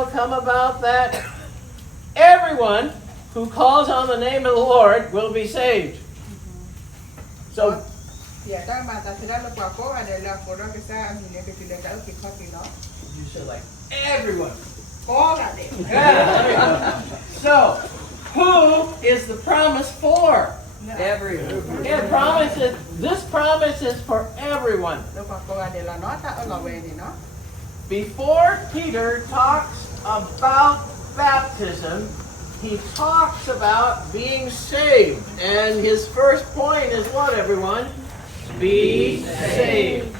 shall come about that everyone who calls on the name of the Lord will be saved. So, you said like everyone. Yeah. So, who is the promise for? Everyone. Yeah, this promise is for everyone. Before Peter talks about baptism, he talks about being saved. And his first point is what, everyone? Be saved.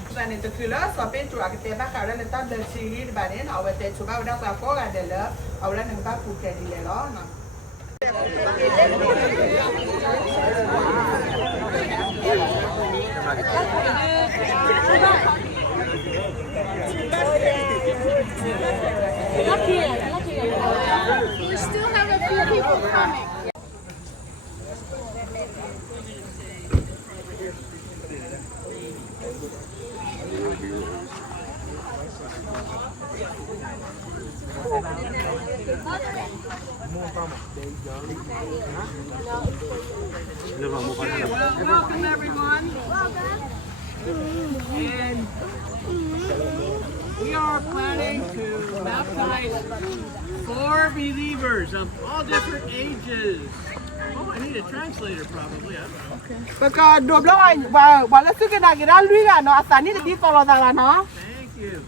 We still have a few people coming. Okay, well, welcome everyone. And we are planning to baptize 4 believers of all different ages. Oh, I need a translator probably. I don't know. Thank you.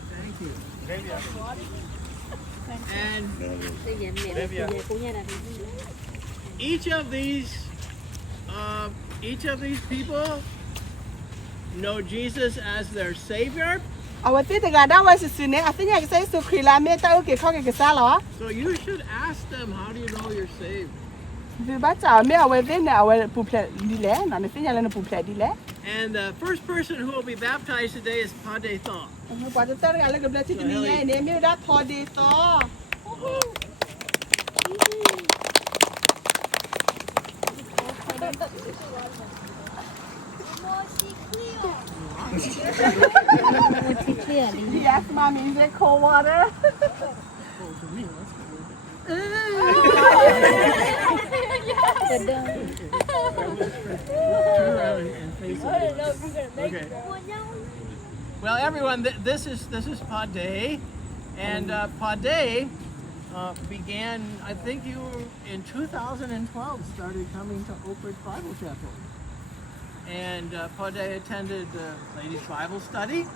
And each of these people know Jesus as their Savior. So you should ask them, how do you know you're saved? And the first person who will be baptized today is Pday. Yes, mommy, is it cold water? Okay. Well, everyone, this is Pday, and Pday began. I think you in 2012 started coming to Oak Ridge Bible Chapel, and Pday attended the ladies' Bible study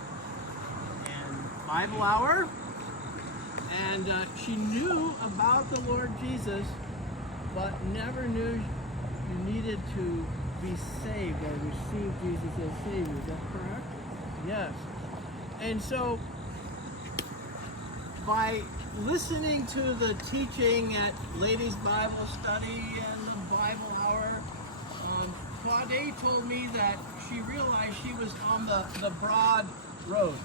and Bible hour, and she knew about the Lord Jesus, but never knew you needed to be saved or receive Jesus as Savior. Is that correct? Yes. And so, by listening to the teaching at Ladies' Bible Study and the Bible Hour, Pday told me that she realized she was on the broad road,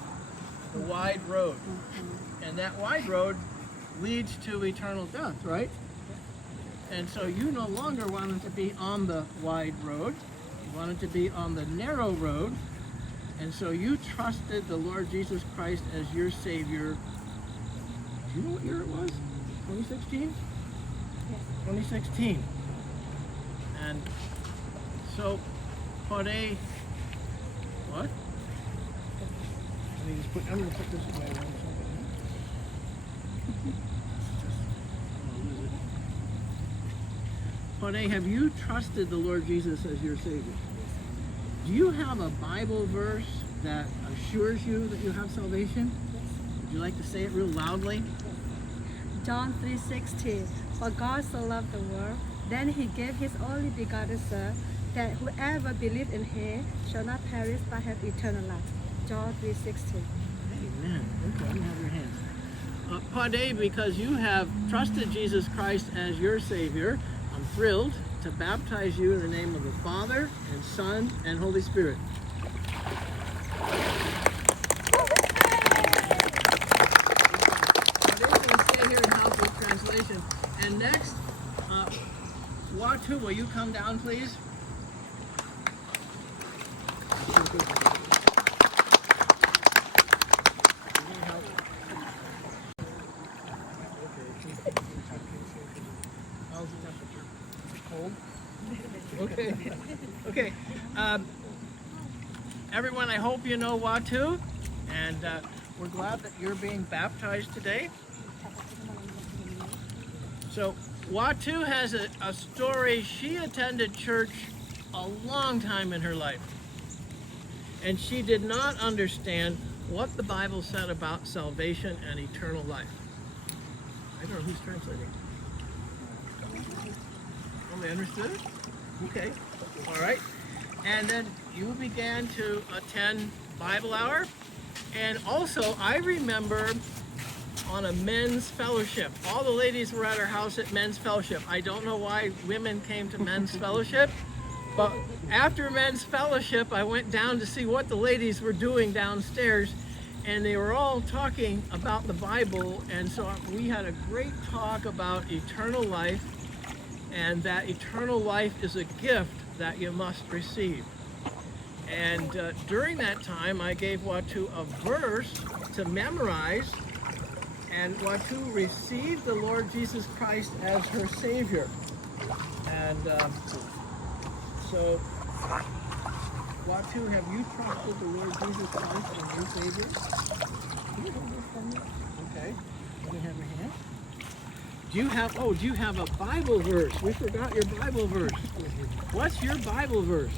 the wide road. And that wide road leads to eternal death, right? And so you no longer wanted to be on the wide road. You wanted to be on the narrow road. And so you trusted the Lord Jesus Christ as your Savior. Do you know what year it was? 2016? 2016. And so, Pday, what? I'm going to put this away. Pday, have you trusted the Lord Jesus as your Savior? Do you have a Bible verse that assures you that you have salvation? Would you like to say it real loudly? John 3:16. For God so loved the world, then he gave his only begotten Son, that whoever believes in him shall not perish but have eternal life. John 3:16. Amen. Okay, you have your hands. Pday, because you have trusted Jesus Christ as your Savior, I'm thrilled to baptize you in the name of the Father and Son and Holy Spirit. They're going to stay here and help with translation. And next, Watu, will you come down, please? Okay. Everyone, I hope you know Watu, and we're glad that you're being baptized today. So Watu has a story. She attended church a long time in her life, and she did not understand what the Bible said about salvation and eternal life. I don't know who's translating. Oh, they understood it? Okay. All right. And then you began to attend Bible hour. And also, I remember on a men's fellowship. All the ladies were at our house at men's fellowship. I don't know why women came to men's fellowship, but after men's fellowship, I went down to see what the ladies were doing downstairs, and they were all talking about the Bible, and so we had a great talk about eternal life, and that eternal life is a gift that you must receive. And during that time, I gave Watu a verse to memorize, and Watu received the Lord Jesus Christ as her Savior. And so, Watu, have you trusted the Lord Jesus Christ as your Savior? Can you hold this for me? Okay. Let me have your hand. Do you have a Bible verse? We forgot your Bible verse. What's your Bible verse?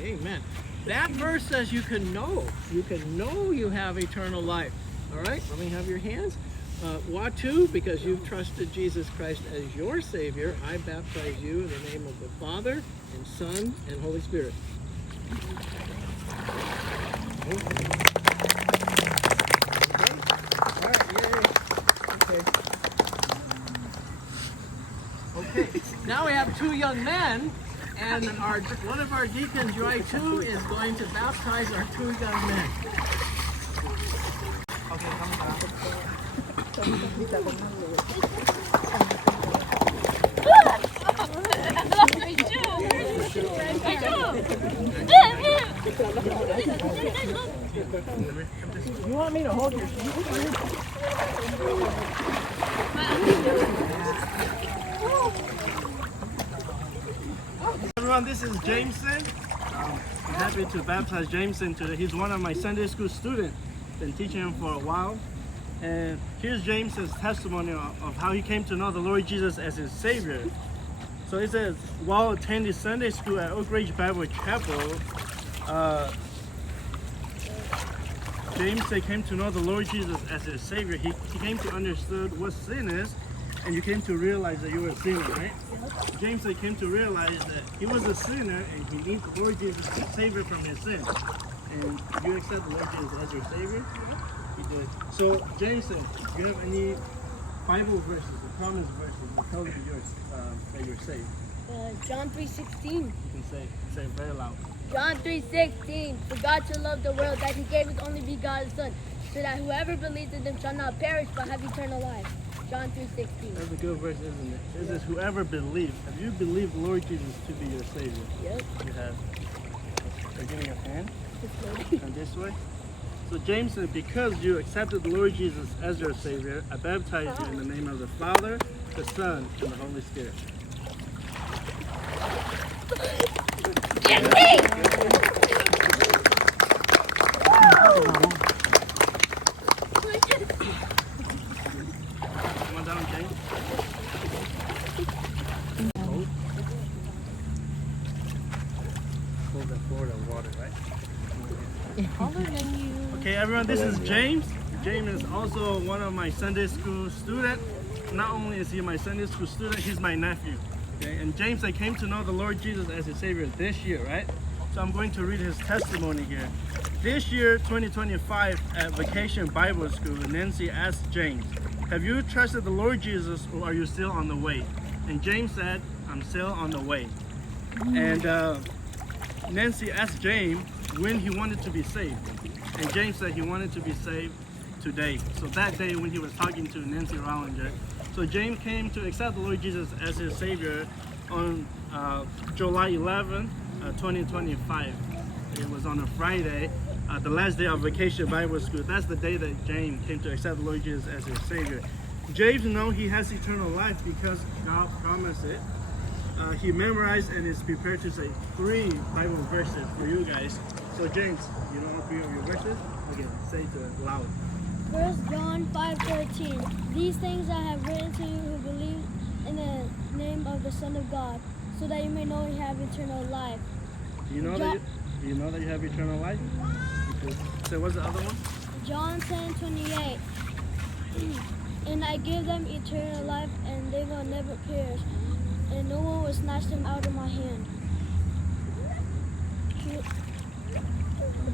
Amen. That verse says you can know you have eternal life. All right, let me have your hands. Watu, because you've trusted Jesus Christ as your Savior, I baptize you in the name of the Father and Son and Holy Spirit. Okay. All right, yay. Okay. Now we have two young men, and one of our deacons, Joy 2, is going to baptize our two young men. Okay, come back. You want me to hold your shoes? Everyone, this is Jameson. I'm happy to baptize Jameson today. He's one of my Sunday school students. Been teaching him for a while. And here's Jameson's testimony of how he came to know the Lord Jesus as his Savior. So it says, while attending Sunday school at Oak Ridge Bible Chapel, Jameson came to know the Lord Jesus as his Savior. He came to understand what sin is, and you came to realize that you were a sinner, right? Jameson came to realize that he was a sinner and he needs the Lord Jesus to save him from his sin. And you accept the Lord Jesus as your Savior? He did. So, Jameson, do you have any Bible verses or promise verses that tell you that you're saved? John 3:16. You can say it very loud. John 3:16. For God so loved the world that he gave his only begotten Son, so that whoever believes in him shall not perish but have eternal life. John 3:16. That's a good verse, isn't it? It says, whoever believes. Have you believed the Lord Jesus to be your Savior? Yep. You have. So give me your hand. And this way. So Jameson, because you accepted the Lord Jesus as your Savior, I baptize you in the name of the Father, the Son, and the Holy Spirit. Come on down, James. Hold that forward of water, right? Okay, everyone, this is James. James is also one of my Sunday school students. Not only is he my Sunday school student, he's my nephew. Okay, and James, I came to know the Lord Jesus as his Savior this year, right? So I'm going to read his testimony here. This year, 2025, at Vacation Bible School, Nancy asked James, have you trusted the Lord Jesus or are you still on the way? And James said, I'm still on the way. And Nancy asked James when he wanted to be saved. And James said he wanted to be saved today. So that day when he was talking to Nancy Rollinger. So James came to accept the Lord Jesus as his Savior on July 11, 2025. It was on a Friday. the last day of vacation Bible school. That's the day that James came to accept the Lord Jesus as his Savior. James knows he has eternal life because God promised it. He memorized and is prepared to say 3 Bible verses for you guys. So James, you know all 3 of your verses? Okay, say it loud. 1 John 5:13. These things I have written to you who believe in the name of the Son of God, so that you may know you have eternal life. Do you know that you have eternal life? So what's the other one? John 10:28. And I give them eternal life, and they will never perish, and no one will snatch them out of my hand.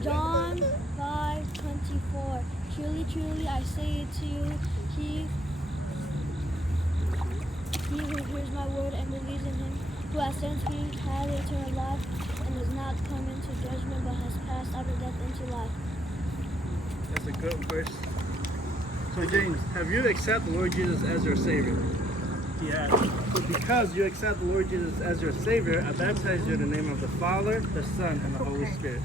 John 5:24. Truly, truly, I say to you, he who hears my word and believes in him, who has sent me, has eternal life, and has not come into judgment, but has passed out of death into life. That's a good verse. So James, have you accepted the Lord Jesus as your Savior? Yeah. So because you accept the Lord Jesus as your Savior, I baptize you in the name of the Father, the Son, and the Holy Spirit.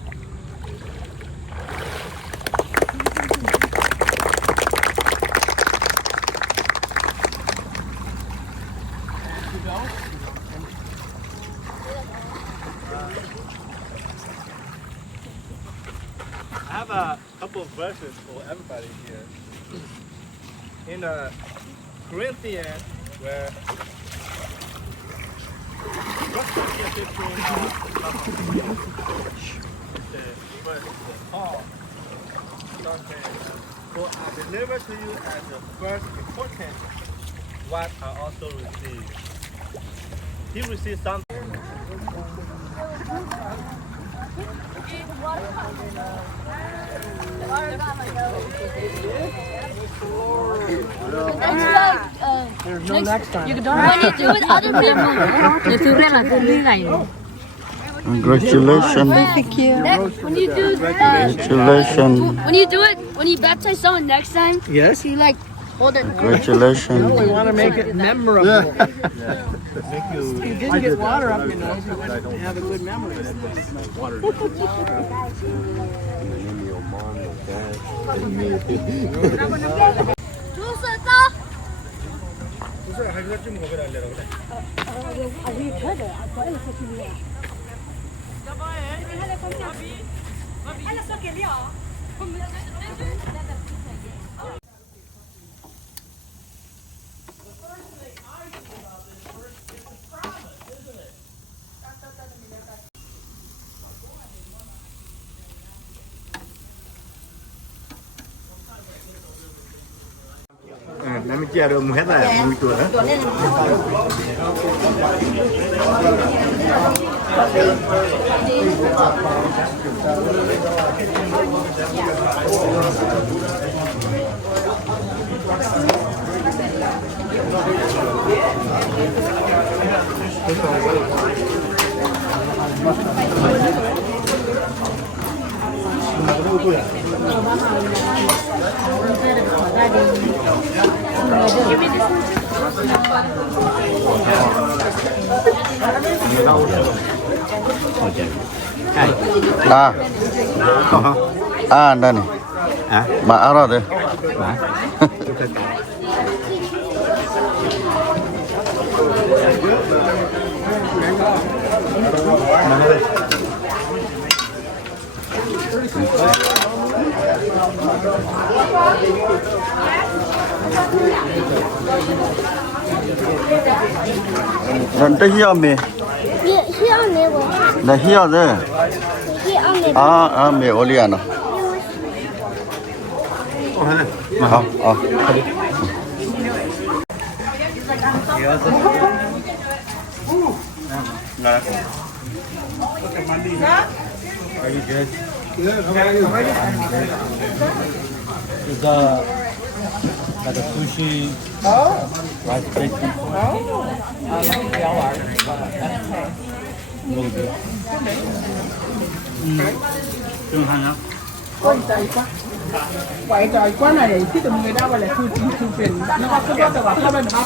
I have a couple of verses for everybody here. In Corinthians, where Paul for I deliver to you as the first important what I also received. He received something. There's no next time. When you do with other people. Congratulations. When you do Congratulations. when you baptize someone next time, Yes? you like hold it. Congratulations. We want to make it memorable. If you didn't get water up your nose, you wouldn't have a good memory. Nó chia được hết là 10 tuổi đó. Anda nih. Ma'ara deh. Nanti hiam me. Dah hiam deh. Me oliana. Are you good? Good. How are you? Is like a sushi rice steak. Really good. Tương hành lắm. Ôi trời quá. Quậy trời quá này, chứ tụi người đâu mà lại thu tiền. Nó có cái đó là sao bên đó.